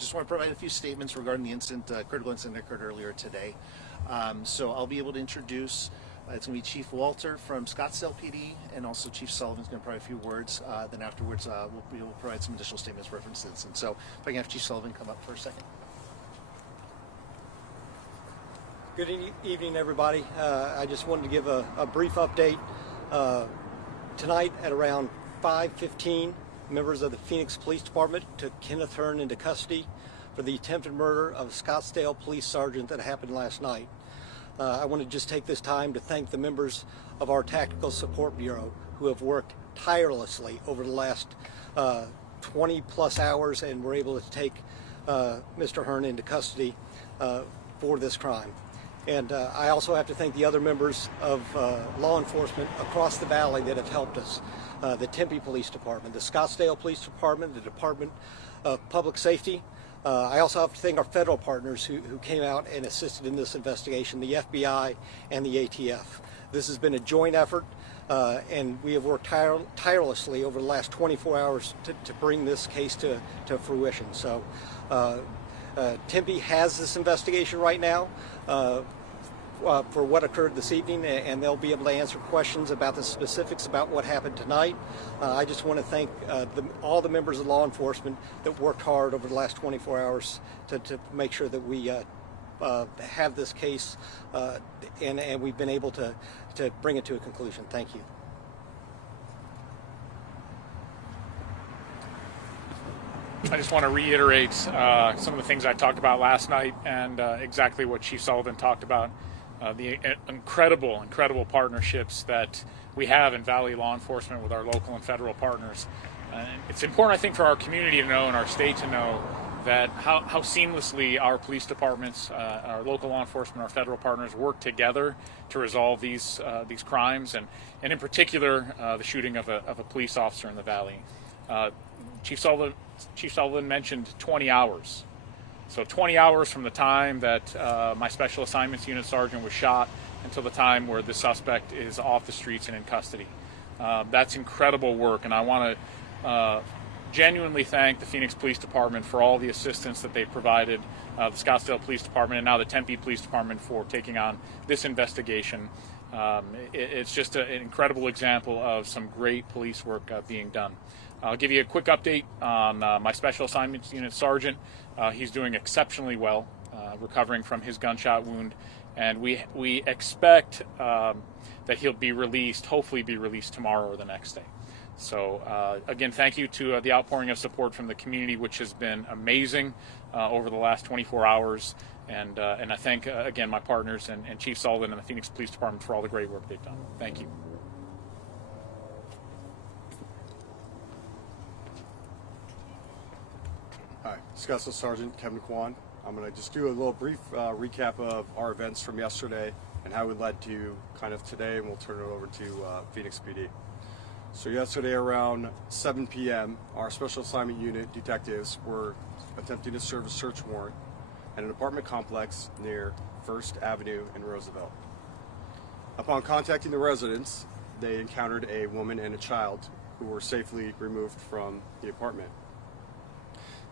just want to provide a few statements regarding the incident, critical incident that occurred earlier today. So I'll be able to introduce, it's going to be Chief Walter from Scottsdale PD, and also Chief Sullivan's going to provide a few words. Then afterwards, we'll be able to provide some additional statements referenced to the incident. So if I can have Chief Sullivan come up for a second. Good evening, everybody. I just wanted to give a brief update. Tonight at around 5:15, members of the Phoenix Police Department took Kenneth Hearn into custody for the attempted murder of a Scottsdale Police Sergeant that happened last night. I want to just take this time to thank the members of our Tactical Support Bureau who have worked tirelessly over the last 20 plus hours and were able to take Mr. Hearn into custody for this crime. And I also have to thank the other members of law enforcement across the valley that have helped us. The Tempe Police Department, the Scottsdale Police Department, the Department of Public Safety. I also have to thank our federal partners who came out and assisted in this investigation, the FBI and the ATF. This has been a joint effort, and we have worked tirelessly over the last 24 hours to bring this case to fruition. So Tempe has this investigation right now for what occurred this evening, and they'll be able to answer questions about the specifics about what happened tonight. I just want to thank all the members of law enforcement that worked hard over the last 24 hours to make sure that we have this case and we've been able to bring it to a conclusion. Thank you. I just want to reiterate some of the things I talked about last night and exactly what Chief Sullivan talked about. The incredible partnerships that we have in Valley law enforcement with our local and federal partners. It's important, I think, for our community to know and our state to know that how seamlessly our police departments, our local law enforcement, our federal partners work together to resolve these crimes, and in particular the shooting of a police officer in the Valley. Chief Sullivan mentioned 20 hours. So 20 hours from the time that my Special Assignments Unit Sergeant was shot until the time where the suspect is off the streets and in custody. That's incredible work, and I want to genuinely thank the Phoenix Police Department for all the assistance that they've provided, the Scottsdale Police Department and now the Tempe Police Department for taking on this investigation. It's just an incredible example of some great police work being done. I'll give you a quick update on my Special Assignments Unit Sergeant. He's doing exceptionally well, recovering from his gunshot wound, and we expect that he'll be released, hopefully be released tomorrow or the next day. So again, thank you to the outpouring of support from the community, which has been amazing over the last 24 hours. And I thank, again, my partners and Chief Sullivan and the Phoenix Police Department for all the great work they've done. Thank you. Hi, Scottsdale Sergeant Kevin Kwan. I'm going to just do a little brief recap of our events from yesterday and how we led to kind of today, and we'll turn it over to Phoenix PD. So yesterday around 7 p.m., our Special Assignment Unit detectives were attempting to serve a search warrant at an apartment complex near 1st Avenue in Roosevelt. Upon contacting the residents, they encountered a woman and a child who were safely removed from the apartment.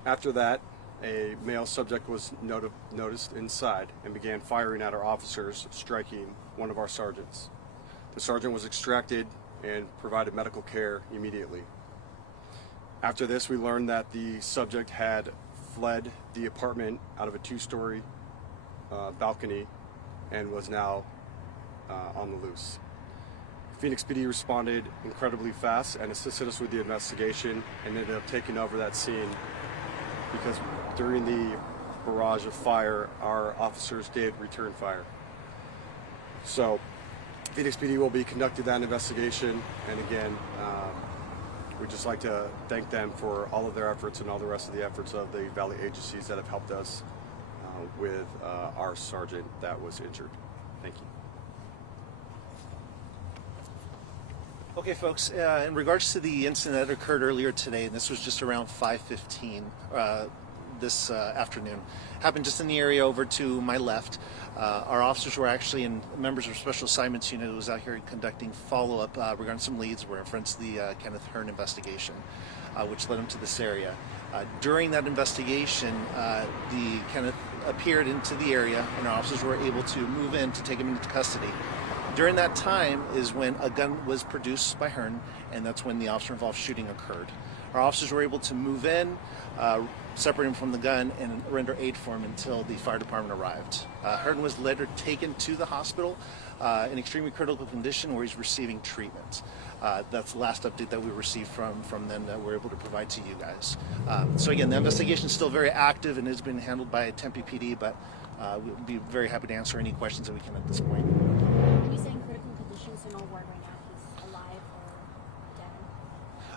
After that, a male subject was noticed inside and began firing at our officers, striking one of our sergeants. The sergeant was extracted and provided medical care immediately. After this, we learned that the subject had fled the apartment out of a 2-story balcony and was now on the loose. Phoenix PD responded incredibly fast and assisted us with the investigation and ended up taking over that scene because during the barrage of fire, our officers did return fire. So Phoenix PD will be conducting that investigation, and again, we'd just like to thank them for all of their efforts and all the rest of the efforts of the Valley agencies that have helped us with our sergeant that was injured. Thank you. Okay, folks, in regards to the incident that occurred earlier today, and this was just around 5:15 this afternoon, happened just in the area over to my left. Our officers were actually, and members of Special Assignments Unit was out here conducting follow-up regarding some leads. We're in front of the Kenneth Hearn investigation, which led them to this area. During that investigation, the Kenneth appeared into the area, and our officers were able to move in to take him into custody. During that time is when a gun was produced by Hearn, and that's when the officer-involved shooting occurred. Our officers were able to move in, separate him from the gun, and render aid for him until the fire department arrived. Hearn was later taken to the hospital in extremely critical condition where he's receiving treatment. That's the last update that we received from them that we're able to provide to you guys. So again, the investigation is still very active and has been handled by Tempe PD, but we'll be very happy to answer any questions that we can at this point. When you say in critical condition, so no word right now if he's alive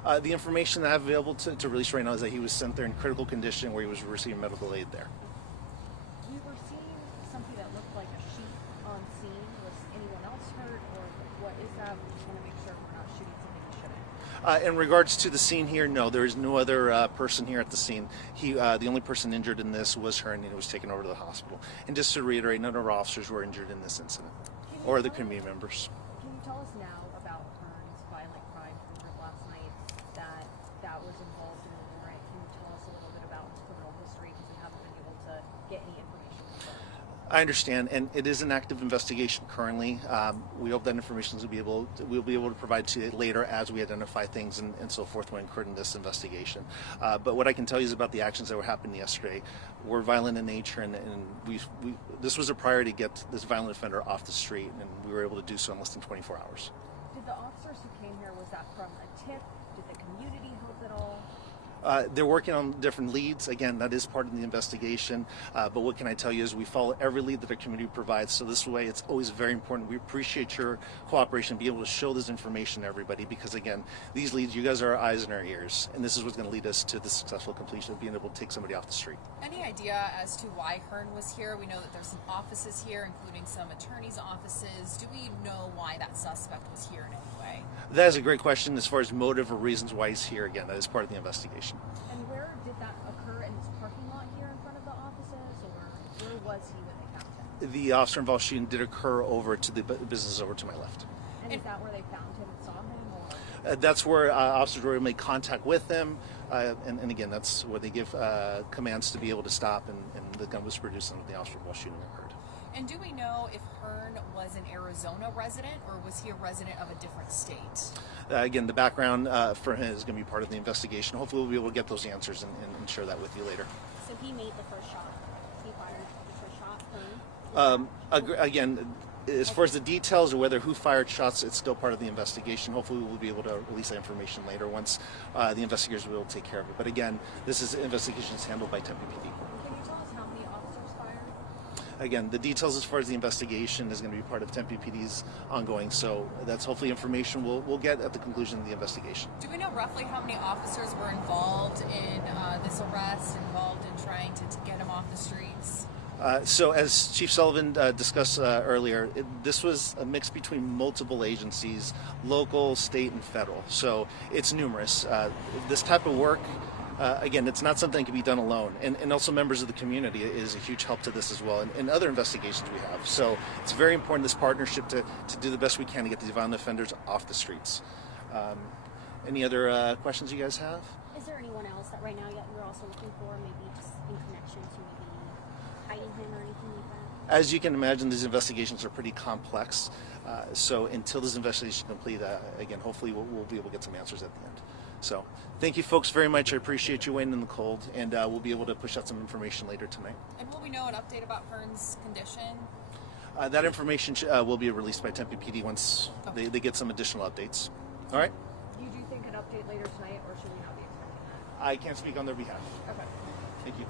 or dead? The information that I have available to release right now is that he was sent there in critical condition where he was receiving medical aid there. We were seeing something that looked like a sheet on scene. Was anyone else hurt, or what is that? We just want to make sure we're not shooting something we shouldn't. In regards to the scene here, no, there is no other person here at the scene. The only person injured in this was Hearn, and it was taken over to the hospital. And just to reiterate, none of our officers were injured in this incident, or the community members. Can you tell us now about Hearn's violent crime from last night that was involved in the warrant? Can you tell us a little bit about his criminal history, because we haven't been able to get any information from him? I understand, and it is an active investigation currently. We hope that information we'll be able to provide to you later as we identify things and so forth when occurred in this investigation. But what I can tell you is about the actions that were happening yesterday were violent in nature, and this was a priority to get this violent offender off the street, and we were able to do so in less than 24 hours. Did the officers who came here, was that from a tip? Did the community help at all? They're working on different leads. Again, that is part of the investigation. But what can I tell you is we follow every lead that our community provides. So this way, it's always very important. We appreciate your cooperation, be able to show this information to everybody, because again, these leads, you guys are our eyes and our ears, and this is what's going to lead us to the successful completion of being able to take somebody off the street. Any idea as to why Hearn was here? We know that there's some offices here, including some attorneys' offices. Do we know why that suspect was here in any way? That is a great question as far as motive or reasons why he's here. Again, that is part of the investigation. And where did that occur? In this parking lot here in front of the offices, or where was he when they found him? The officer-involved shooting did occur over to the business over to my left. And is that where they found him and saw him? Or? That's where officers were able to make contact with them, and again, that's where they give commands to be able to stop, and the gun was produced and the officer-involved shooting occurred. And do we know if Hearn was an Arizona resident, or was he a resident of a different state? Again, the background for him is going to be part of the investigation. Hopefully we'll be able to get those answers and share that with you later. So he made the first shot. He fired the first shot. Again, as far as the details of whether who fired shots, it's still part of the investigation. Hopefully we'll be able to release that information later once the investigators will take care of it. But again, this is investigation is handled by Tempe PD. Can you tell us how many officers fired? Again, the details as far as the investigation is going to be part of Tempe PD's ongoing, so that's hopefully information we'll get at the conclusion of the investigation. Do we know roughly how many officers were involved in this arrest, involved in trying to get him off the streets? So as Chief Sullivan discussed earlier, this was a mix between multiple agencies, local, state, and federal. So it's numerous. This type of work, again, it's not something that can be done alone. And also members of the community is a huge help to this as well, and other investigations we have. So it's very important, this partnership, to do the best we can to get these violent offenders off the streets. Any other questions you guys have? Is there anyone else that right now you're also looking for, maybe just in connection to maybe hiding him or anything like that? As you can imagine, these investigations are pretty complex. So until this investigation is complete, again, hopefully we'll be able to get some answers at the end. So thank you folks very much. I appreciate you waiting in the cold, and we'll be able to push out some information later tonight. And will we know an update about Hearn's condition? That information will be released by Tempe PD once they get some additional updates. All right? You do think an update later tonight, or should we not be expecting that? I can't speak on their behalf. Okay. Thank you.